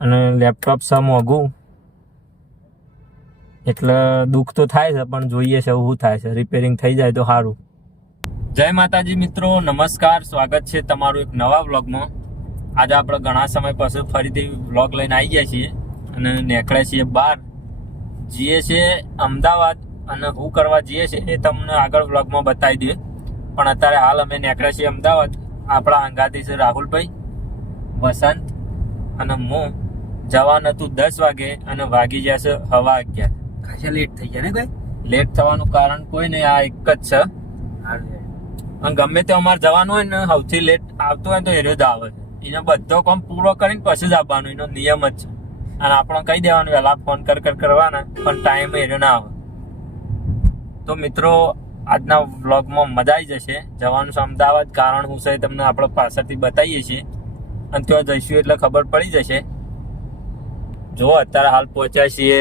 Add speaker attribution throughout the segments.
Speaker 1: અને લેપટોપ છે મોંઘું. એટલે દુઃખ તો થાય છે, પણ જોઈએ છે શું થાય છે. રિપેરિંગ થઈ જાય તો સારું. જય માતાજી મિત્રો, નમસ્કાર. સ્વાગત છે તમારું એક નવા વ્લોગમાં. આજે આપણે ઘણા સમય પછી ફરીથી વ્લોગ લઈને આવી ગયા છીએ અને નીકળ્યા છીએ બહાર. જઈએ છીએ અમદાવાદ અને હું કરવા જઈએ છીએ એ તમને આગળ વ્લોગમાં બતાવી દઈએ. પણ અત્યારે હાલ અમે નીકળ્યા છીએ અમદાવાદ. આપણા અંગાથી છે રાહુલભાઈ, વસંત અને હું. જવાનું હતું દસ વાગે અને વાગી જશે હવા અગિયાર.
Speaker 2: ખાસા લેટ થઈ ગયા ને ભાઈ?
Speaker 1: લેટ થવાનું કારણ કોઈ નહીં આ એક જ છે. અને ગમે તે અમારે જવાનું હોય ને સૌથી લેટ આવતું હોય તો એરો જ આવે. છે એનો બધો કામ પૂરો કરીને પછી જ આવવાનું એનો નિયમ જ છે. અને આપણે કહી દેવાનું વહેલા ફોન કર કર કરવાના પણ ટાઈમ એરો ના આવે. તો મિત્રો આજના વ્લોગમાં મજા આવી જશે. જવાનું છે અમદાવાદ. કારણ હું છે તમને આપણે પાછળથી બતાવીએ છીએ. અને ત્યાં જઈશું એટલે ખબર પડી જશે. જો અત્યારે હાલ પહોંચ્યા છીએ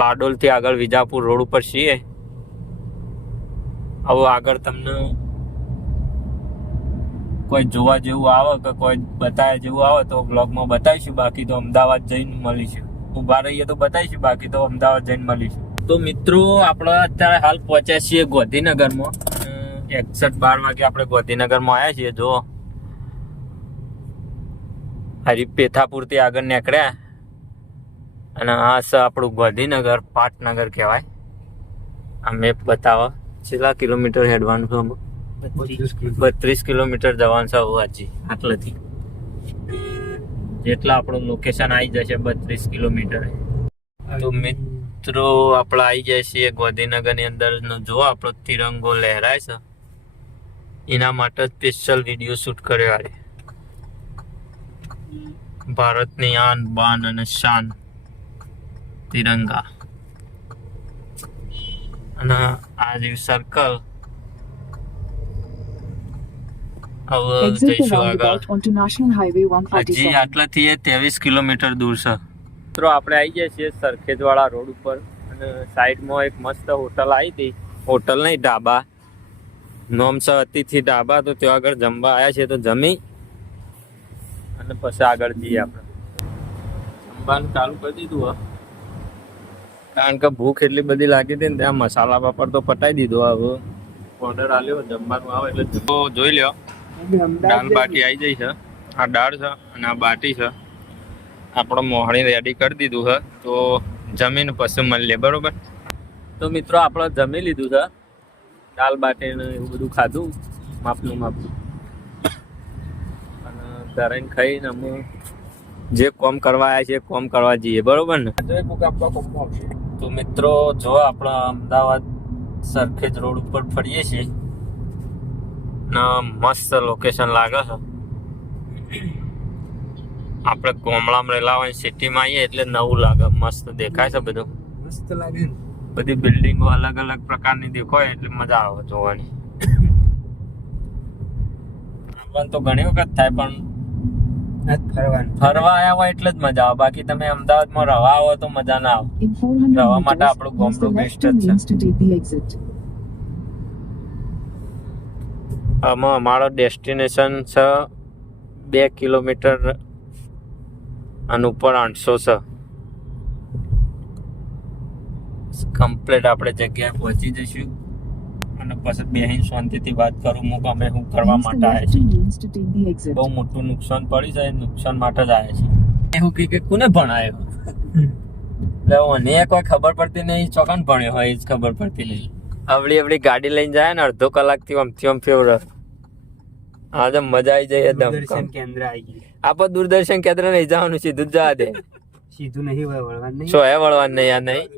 Speaker 1: લાડોલથી આગળ વિજાપુર રોડ ઉપર છીએ. હવે આગળ તમને કોઈ જોવા જેવું આવે કે કોઈ બતાવે જેવું આવે તો બ્લોગમાં બતાવીશું. બાકી તો અમદાવાદ જઈને મળીશું. ઊભા રહીએ તો બતાવીશું. બાકી તો અમદાવાદ જઈને મળીશું. તો મિત્રો, આપણે અત્યારે હાલ પહોંચ્યા છીએ ગોધીનગરમાં. એકસઠ બાર વાગે આપણે ગોધીનગરમાં આવ્યા છીએ. જો હરી પેથાપુરથી આગળ નીકળ્યા. અને આ છે આપણું ગાંધીનગર પાટનગર કહેવાય. આ મેપ બતાવો. છેલ્લા કિલોમીટર હેડવાનું છે બત્રીસ કિલોમીટર. જવાનું છે હજી આટલેથી. જેટલા આપણું લોકેશન આવી જશે બત્રીસ કિલોમીટર. તો મિત્રો આપણે આવી જાય છીએ ગાંધીનગરની અંદર. નો જો આપણો તિરંગો લહેરાય છે એના માટે સ્પેશિયલ વીડિયો શૂટ કર્યો આરે ભારતની આન બાન અને શાન. તિરંગા અને આ જે સર્કલ હજી
Speaker 3: 147.
Speaker 1: આટલાથી એ ત્રેવીસ કિલોમીટર દૂર છે. મિત્રો આપણે આવી ગયા છીએ સરખેજવાળા રોડ ઉપર અને સાઈડમાં એક મસ્ત હોટલ આવી હતી. હોટલ નહીં ઢાબા. નોમ છે અતિથિ ઢાબા તો ત્યાં આગળ જમવા આવ્યા છે તો જમી. અને પછી આગળ જઈએ આપણે. જમવાનું ચાલુ કરી દીધું હા. કારણ કે ભૂખ એટલી બધી લાગી હતી ને ત્યાં મસાલા પાપડ તો પટાઈ દીધો હવે ઓર્ડર આલ્યો જમવાનું આવે એટલે તો જોઈ લ્યો દાલ બાટી આવી જઈ છે. આ દાળ છે અને આ બાટી છે. આપણો મોહણી રેડી કરી દીધું છે. તો જમીન પછી મળીએ બરોબર? તો મિત્રો આપણે જમી લીધું છે. દાલ બાટી ને એવું બધું ખાધું. માપનું માપનું. અને તરાઈને ખાઈને અમે જે કોમ કરવા આવ્યા છે એ કોમ કરવા જઈએ બરોબર ને? તો મિત્રો જો આપણા અમદાવાદ સરખેજ રોડ ઉપર ફરીએ છીએ ને મસ્ત લોકેશન લાગે છે. આપણે કોમળામાં રહેલા હોય સિટીમાં આવીએ એટલે નવું લાગે મસ્ત દેખાય છે બધું.
Speaker 2: મસ્ત લાગે
Speaker 1: બધી બિલ્ડિંગો અલગ અલગ પ્રકારની દેખાય એટલે મજા આવે જોવાની. આપણને તો ઘણી વખત થાય પણ ફરવા આવ્યા હોય એટલે જ મજા આવે. બાકી તમે અમદાવાદમાં રહેવા આવો તો મજા ના આવે.
Speaker 3: In 400
Speaker 1: રવા માટે આપણું ગોમડું best જ છે. આમાં અમારો ડેસ્ટિનેશન છે બે કિલોમીટર અને ઉપર આઠસો છે. કમ્પ્લીટ આપણે જગ્યાએ પહોંચી જઈશું. અને પછી બેહીન શાંતિથી વાત કરું હું ગમે હું કરવા માટે આવ્યા
Speaker 3: left
Speaker 1: છે
Speaker 3: turn lanes to take the exit.
Speaker 1: બહુ મોટું નુકસાન પડી જાય નુકસાન માટે જ આવ્યા છે એવું કે કોને ભણાયો? એટલે મને કોઈ ખબર પડતી નહીં ચોકન ભણ્યો હોય એ જ ખબર પડતી નહીં. આવડી આવડી ગાડી લઈને જાય ને અડધો કલાકથી આમથી આમ ફેવર આજે મજા આવી જાય એકદમ
Speaker 2: દર્શન કેન્દ્ર આવી ગયું.
Speaker 1: આપણે દૂરદર્શન કેન્દ્ર નહીં જવાનું સીધું જ જવા દે.
Speaker 2: સીધું નહીં વળ- વળવાનું નહીં.
Speaker 1: છો એ વળવાનું નહીં આ નહીં?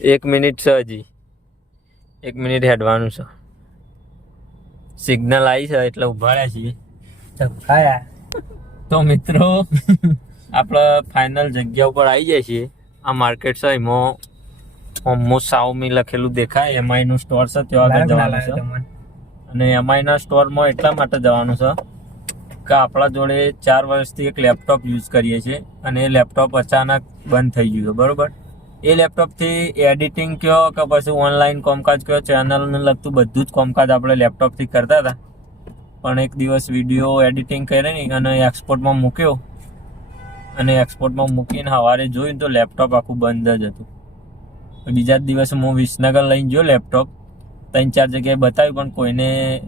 Speaker 1: એક મિનિટ છે હજી. એક મિનિટ હેડવાનું છે. સિગ્નલ આવી છે એટલે ઊભા રહ્યા છીએ.
Speaker 2: ચપકાયા
Speaker 1: તો મિત્રો આપણે ફાઇનલ જગ્યા ઉપર આવી જાય છીએ. આ માર્કેટ છે એમાં ઓમો સાઉમી લખેલું દેખાય. એમઆઈ નું સ્ટોર છે ત્યાં આગળ જવાનું છે. અને એમઆઈ ના સ્ટોરમાં એટલા માટે જવાનું છે કે આપણા જોડે ચાર વર્ષથી એક લેપટોપ યુઝ કરીએ છીએ અને એ લેપટોપ અચાનક બંધ થઈ ગયું બરોબર? એ લેપટોપથી એડિટિંગ કયો કે પછી ઓનલાઈન કોમકાજ કયો? ચેનલને લગતું બધું જ કોમકાજ આપણે લેપટોપથી કરતા હતા. પણ એક દિવસ વીડિયો એડિટિંગ કરીને અને એક્સપોર્ટમાં મૂક્યો. અને એક્સપોર્ટમાં મૂકીને સવારે જોયું તો લેપટોપ આખું બંધ જ હતું. બીજા જ દિવસે હું વિસનગર લઈને જોયો લેપટોપ. ત્રણ ચાર જગ્યાએ બતાવ્યું, પણ કોઈને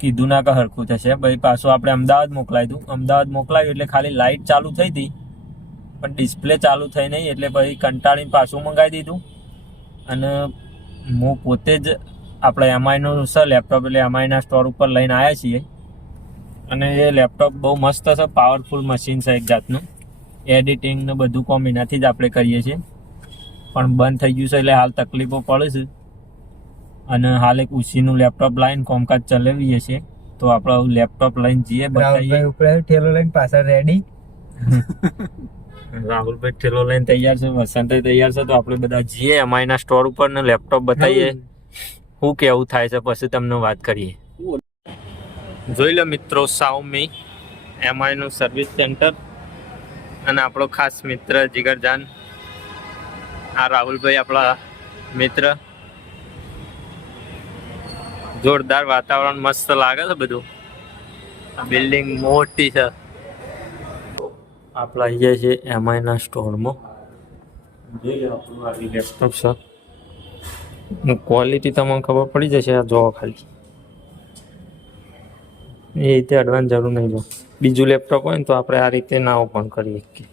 Speaker 1: કીધું ના કે હરખું થશે. પછી પાછું આપણે અમદાવાદ મોકલાવ્યું હતું અમદાવાદ મોકલાવ્યું એટલે ખાલી લાઇટ ચાલુ થઈ હતી. પણ ડિસ્પ્લે ચાલુ થઈ નહીં એટલે પછી કંટાળીને પાછું મંગાવી દીધું. અને હું પોતે જ આપણે એમઆઈનું છે લેપટોપ એટલે એમઆઈના સ્ટોર ઉપર લઈને આવ્યા છીએ. અને એ લેપટોપ બહુ મસ્ત છે પાવરફુલ મશીન છે એક જાતનું. એડિટિંગ ને બધું કોમ એનાથી જ આપણે કરીએ છીએ. પણ બંધ થઈ ગયું છે એટલે હાલ તકલીફો પડે છે. અને હાલ એક ઉસીનું લેપટોપ લાઈન કોમકાજ ચલાવીએ છીએ. તો આપણે લેપટોપ લઈને જઈએ બતાવીએ.
Speaker 2: ઉપર ઠેલો લઈને પાછળ રેડી
Speaker 1: રાહુલભાઈ ઠેલો લઈને તૈયાર છે વસંત તૈયાર છે તો આપણે બધા જઈએ એમઆઈના સ્ટોર ઉપર ને લેપટોપ બતાવીએ. શું કેવું થાય છે પછી તમને વાત કરીએ. જોઈ લો મિત્રો સાઉમી એમઆઈનું સર્વિસ સેન્ટર અને આપણો ખાસ મિત્ર જીગરજાન આ રાહુલભાઈ આપણા મિત્ર. જોરદાર વાતાવરણ મસ્ત લાગે છે બધું. બિલ્ડિંગ મોટી છે. આપણે આવી જાય છે એમઆઈના સ્ટોરમાં જોઈ લો આપણું આવી લેપટોપ છે. ક્વોલિટી તમને ખબર પડી જશે આ જોવો ખાલી. એ રીતે એડવાન્સ જરૂર નહીં જો બીજું લેપટોપ હોય ને તો આપણે આ રીતે ના ઓપન કરી શકીએ.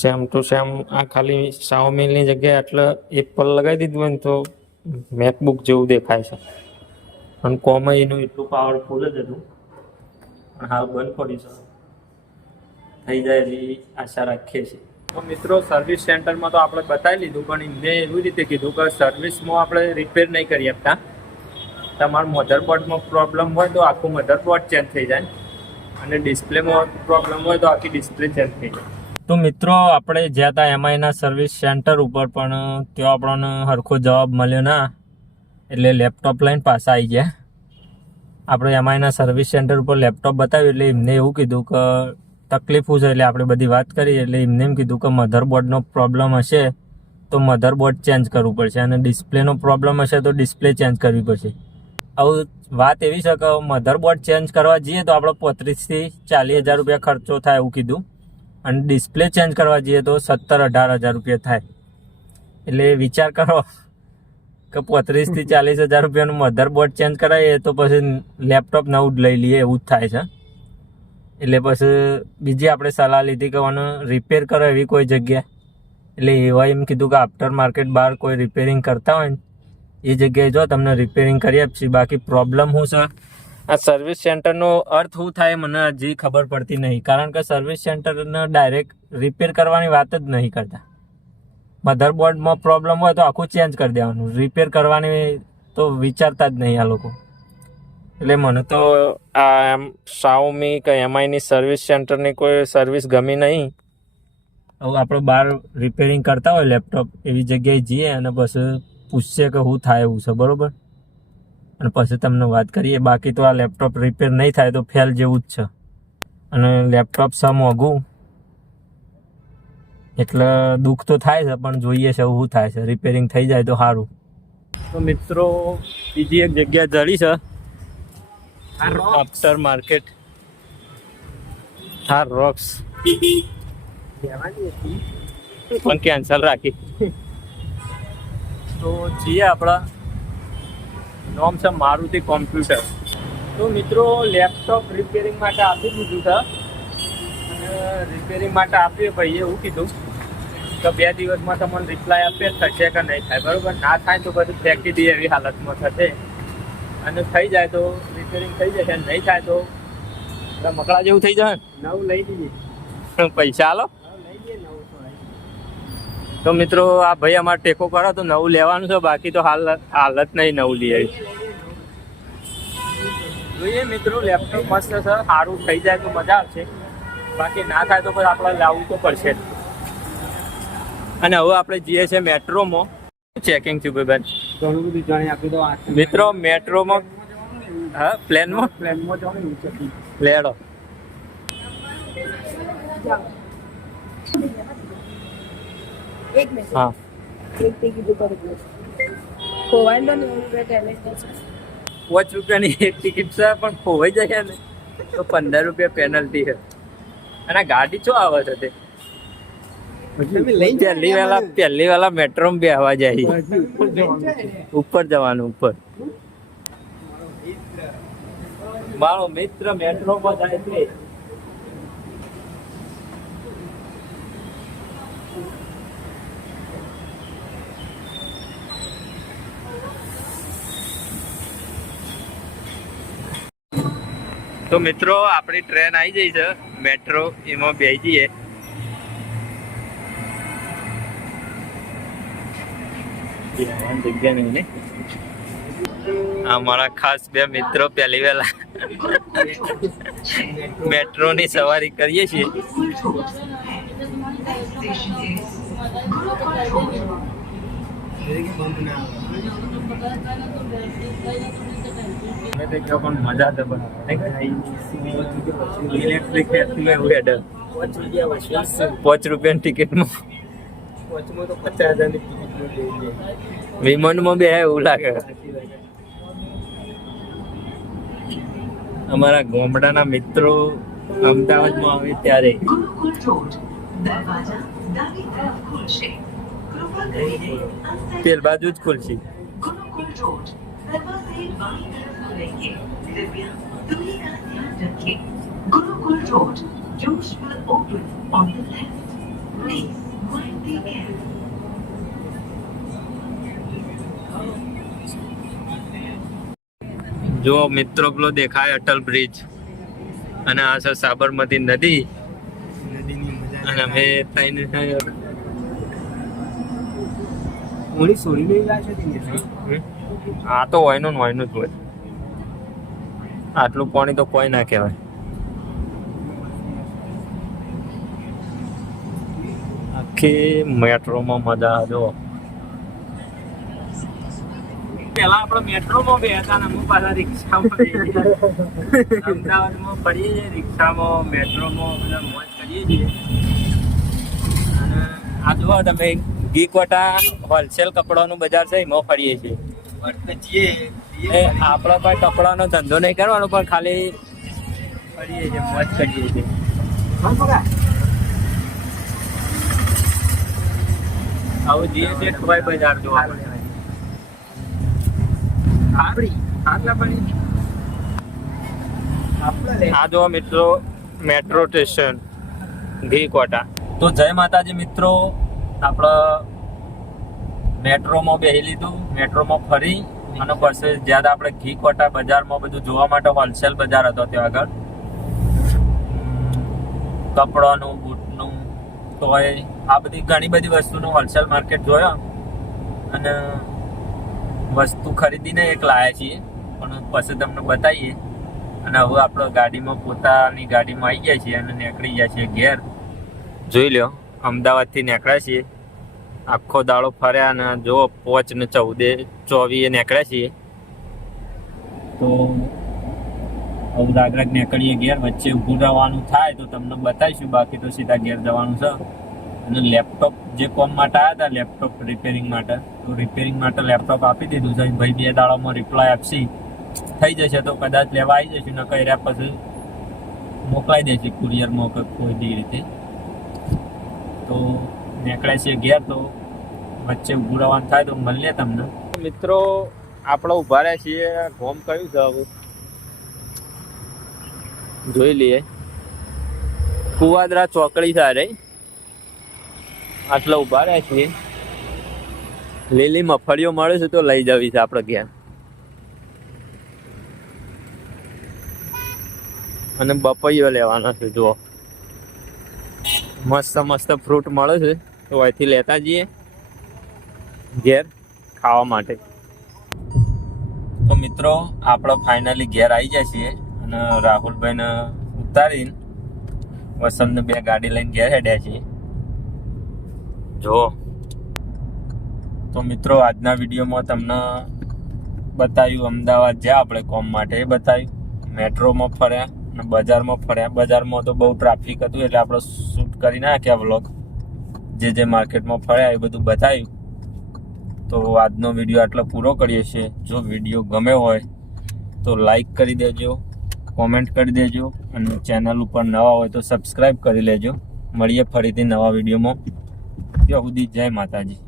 Speaker 1: સેમ ટુ સેમ આ ખાલી સાવમીલની જગ્યાએ એટલે એપલ લગાવી દીધું હોય ને તો મેકબુક જેવું દેખાય છે. અને કોમાં એનું એટલું પાવરફુલ જ હતું. પણ હાલ બંધ પડી છે. થઈ જાય એવી આશા રાખીએ છીએ. તો મિત્રો સર્વિસ સેન્ટરમાં તો આપણે બતાવી લીધું પણ એમને એવી રીતે કીધું કે સર્વિસમાં આપણે રિપેર નહીં કરી આપતા. તમારા મધરબોર્ડમાં પ્રોબ્લેમ હોય તો આખું મધરબોર્ડ ચેન્જ થઈ જાય. અને ડિસ્પ્લેમાં પ્રોબ્લેમ હોય તો આખી ડિસ્પ્લે ચેન્જ થઈ જાય. તો મિત્રો આપણે જ્યાં હતા એમઆઈના સર્વિસ સેન્ટર ઉપર પણ ત્યાં આપણને સરખો જવાબ મળ્યો ના. એટલે લેપટોપ લઈને પાછા આવી ગયા. આપણે એમાં એના સર્વિસ સેન્ટર ઉપર લેપટોપ બતાવ્યું એટલે એમને એવું કીધું કે તકલીફો છે એટલે આપણે બધી વાત કરી એટલે એમને એમ કીધું કે મધરબોર્ડનો પ્રોબ્લેમ હશે તો મધરબોર્ડ ચેન્જ કરવું પડશે અને ડિસ્પ્લેનો પ્રોબ્લેમ હશે તો ડિસ્પ્લે ચેન્જ કરવી પડશે. આવું વાત એવી છે કે મધરબોર્ડ ચેન્જ કરવા જઈએ તો આપણે પોત્રીસથી ચાલીસ હજાર રૂપિયા ખર્ચો થાય એવું કીધું અને ડિસ્પ્લે ચેન્જ કરવા જઈએ તો સત્તર અઢાર હજાર રૂપિયા થાય. એટલે વિચાર કરો કે પોત્રીસથી ચાલીસ હજાર રૂપિયાનું મધરબોર્ડ ચેન્જ કરાવીએ તો પછી લેપટોપ નવું જ લઈ લઈએ, એવું જ થાય છે. એટલે પછી બીજી આપણે સલાહ લીધી કે આને રિપેર કરો એવી કોઈ જગ્યા એટલે એવા એમ કીધું કે આફ્ટર માર્કેટ બહાર કોઈ રિપેરિંગ કરતા હોય ને, એ જગ્યાએ જો તમને રિપેરિંગ કરી આપશે. બાકી પ્રોબ્લેમ શું છે? આ સર્વિસ સેન્ટરનો અર્થ શું થાય મને હજી ખબર પડતી નહીં. કારણ કે સર્વિસ સેન્ટરને ડાયરેક્ટ રિપેર કરવાની વાત જ નહીં કરતા. મધરબોર્ડમાં પ્રોબ્લેમ હોય તો આખું ચેન્જ કરી દેવાનું. રિપેર કરવાની તો વિચારતા જ નહીં આ લોકો. એટલે મને તો આ એમ શાઓમી કે એમઆઈની સર્વિસ સેન્ટરની કોઈ સર્વિસ ગમી નહીં. હવે આપણે બહાર રિપેરિંગ કરતા હોય લેપટોપ એવી જગ્યાએ જઈએ અને પછી પૂછશે કે શું થાય એવું છે બરાબર? અને પછી તમને વાત કરીએ. બાકી તો આ લેપટોપ રિપેર નહીં થાય તો ફેલ જેવું જ છે. અને લેપટોપ છે મોંઘું એટલે દુઃખ તો થાય છે પણ જોઈએ છે શું થાય છે. રિપેરિંગ થઈ જાય તો સારું. તો મિત્રો બીજી એક જગ્યા જડી છે. આફ્ટર માર્કેટ થાર રોક્સ પણ કેન્સલ રાખી. તો જઈએ આપણા. નોમ છે મારુતિ કોમ્પ્યુટર. તો મિત્રો લેપટોપ રિપેરિંગ માટે આપી દીધું છે. રિપેરિંગ માટે આપીએ ભાઈએ એવું કીધું. કે બે દિવસમાં તમને રિપ્લાય આપે થશે કે નહીં થાય બરોબર? ના થાય તો બધું ફેંકી દઈએ એવી હાલતમાં થશે. અને થઈ જાય તો રિપેરિંગ થઈ જશે નહીં થાય તો તો મકડા જેવું થઈ જાય
Speaker 2: નવું લઈ
Speaker 1: ને પૈસા આલો.
Speaker 2: તો
Speaker 1: તો મિત્રો આ ભાઈ અમારે ટેકો કરો તો નવું લેવાનું છે બાકી તો હાલ હાલત નહીં નવું લઈ આવી. જોઈએ મિત્રો લેપટોપ મસ્ત છે સારું થઈ જાય તો મજા આવશે. બાકી ના થાય તો પછી આપણે લાવવું તો પડશે જ. અને હવે આપણે જઈએ છીએ મેટ્રોમાં. ચેકિંગ થયું ભાઈ બેન?
Speaker 2: ઘણું બધું જાણી આપી દો
Speaker 1: મિત્રો મેટ્રોમાં હા પ્લેનમાં?
Speaker 2: પ્લેનમાં જવાનું
Speaker 1: લેડો
Speaker 4: એક મિનિટ
Speaker 1: હા.
Speaker 4: એક ટિકિટ ઉપર
Speaker 1: પાંચ રૂપિયાની એક ટિકિટ છે પણ ખોવાઈ જાય ને. તો પંદર રૂપિયા પેનલ્ટી છે. અને ગાડી શું આવે છે તે? પહેલી વેલા પહેલી વેલા મેટ્રો માં બેહવા જાય ઉપર જવાનું. ઉપર મારો મિત્ર મેટ્રો માં જાય છે. તો મિત્રો આપણી ટ્રેન આવી જઈ છે મેટ્રો એમાં બેસી જઈએ જગ્યા નહીં ને. આ મારા ખાસ બે મિત્રો પહેલી વહેલા મેટ્રો ની સવારી કરીએ છીએ. મજા પાંચ રૂપિયાની ટિકિટમાં
Speaker 2: કોચમાં તો
Speaker 1: બે એવું લાગે અમારા ગોમડાના મિત્રો અમદાવાદમાં આવે ત્યારે તેલ બાજુ જ ખુલશે
Speaker 5: Gurukul Road. Doors will open on the left. Please
Speaker 1: જો મિત્રો પેલો દેખાય અટલ બ્રિજ અને આ છે સાબરમતી નદી. અને અમે આ તો હોયનું હોયનું જ હોય. આટલું પાણી તો કોઈ ના કહેવાય. આખી મેટ્રોમાં મજા જો પેલા આપણે મેટ્રોમાં બે હતા ને હું પાછા રિક્ષામાં. અમદાવાદમાં ફરીએ છીએ રિક્ષામાં મેટ્રોમાં બધા મોજ કરીએ છીએ. અને આ જુઓ તમે ગીકોટા હોલસેલ કપડાનું બજાર છે એમાં ફરીએ છીએ. એ આપણો કોઈ કપડાનો ધંધો નહીં કરવાનો પણ ખાલી ફરીએ છીએ મોજ કરીએ છીએ. આવું જઈએ છીએ ટોય બજાર જોવા
Speaker 2: આપણી આટલા પાણી
Speaker 1: આ જો મિત્રો મેટ્રો સ્ટેશન ઘી કોટા. તો જય માતાજી મિત્રો આપણે મેટ્રોમાં બેસી લીધું મેટ્રોમાં ફરી અને પછી જ્યારે આપણે ઘી કોટા બજારમાં બધું જોવા માટે હોલસેલ બજાર હતો ત્યાં આગળ. કપડાનું ટોય આ બધી ઘણી બધી વસ્તુનું હોલસેલ માર્કેટ જોયો. અને વસ્તુ ખરીદીને એક લાયા છીએ. પણ પછી તમને બતાવીએ. અને હવે આપણે ગાડીમાં પોતાની ગાડીમાં આવી ગયા છીએ અને નીકળી ગયા છીએ ઘેર. જોઈ લો અમદાવાદથી નીકળ્યા છીએ. આખો દાડો ફર્યા અને જો પોચ ને ચૌદે ચોવીએ નીકળ્યા છીએ. તો હવે દાગરાગ નીકળીએ ઘેર વચ્ચે ઊભું રહેવાનું થાય તો તમને બતાવીશું. બાકી તો સીધા ઘેર જવાનું છે. અને લેપટોપ જે કોમ માટે આવ્યા હતા, લેપટોપ રિપેરિંગ માટે, તો રિપેરિંગ માટે લેપટોપ આપી દીધું છે. ભાઈ, બે દાડામાં રિપ્લાય આપશે. થઈ જશે તો કદાચ લેવા આવી જશે ન કર્યા પછી મોકલાઈ દેશે કુરિયરમાં કે કોઈ બી રીતે. તો નીકળે છે ઘેર તો વચ્ચે ઊભું રહેવાનું થાય તો મળીએ તમને. મિત્રો, આપણે ઊભા રહ્યા છીએ. ગોમ કયું છે હવે જોઈ લઈએ. કુવાદરા ચોકડી સારે. આટલા ઊભા રહ્યા છીએ. લીલી મફળીઓ મળે છે તો લઈ જવી છે આપણે ઘેર. અને બપૈયો લેવાનો છે, જુઓ. મસ્ત મસ્ત ફ્રૂટ મળે છે, તો અહીંથી લેતા જઈએ. ઘેર ખાવા માટે. તો મિત્રો, આપણે ફાઇનલી ઘેર આવી જાય છીએ. અને રાહુલભાઈને ઉતારીને વસંતને બે ગાડી લઈને ઘેર હેડ્યા છીએ. જો. તો મિત્રો આજના વિડીયોમાં તમને બતાવ્યું અમદાવાદ જ્યાં આપણે કોમ માટે એ બતાવ્યું. મેટ્રોમાં ફર્યા અને બજારમાં ફર્યા. બજારમાં તો બહુ ટ્રાફિક હતું એટલે આપણે શૂટ કરી નાખ્યા વ્લોગ. જે જે માર્કેટમાં ફર્યા એ બધું બતાવ્યું. તો આજનો વીડિયો આટલો પૂરો કરીએ છીએ. જો વીડિયો ગમ્યો હોય તો લાઈક કરી દેજો. કોમેન્ટ કરી દેજો અને ચેનલ ઉપર નવા હોય તો સબસ્ક્રાઈબ કરી લેજો. મળીએ ફરીથી નવા વિડીયોમાં ત્યાં સુધી જય માતાજી.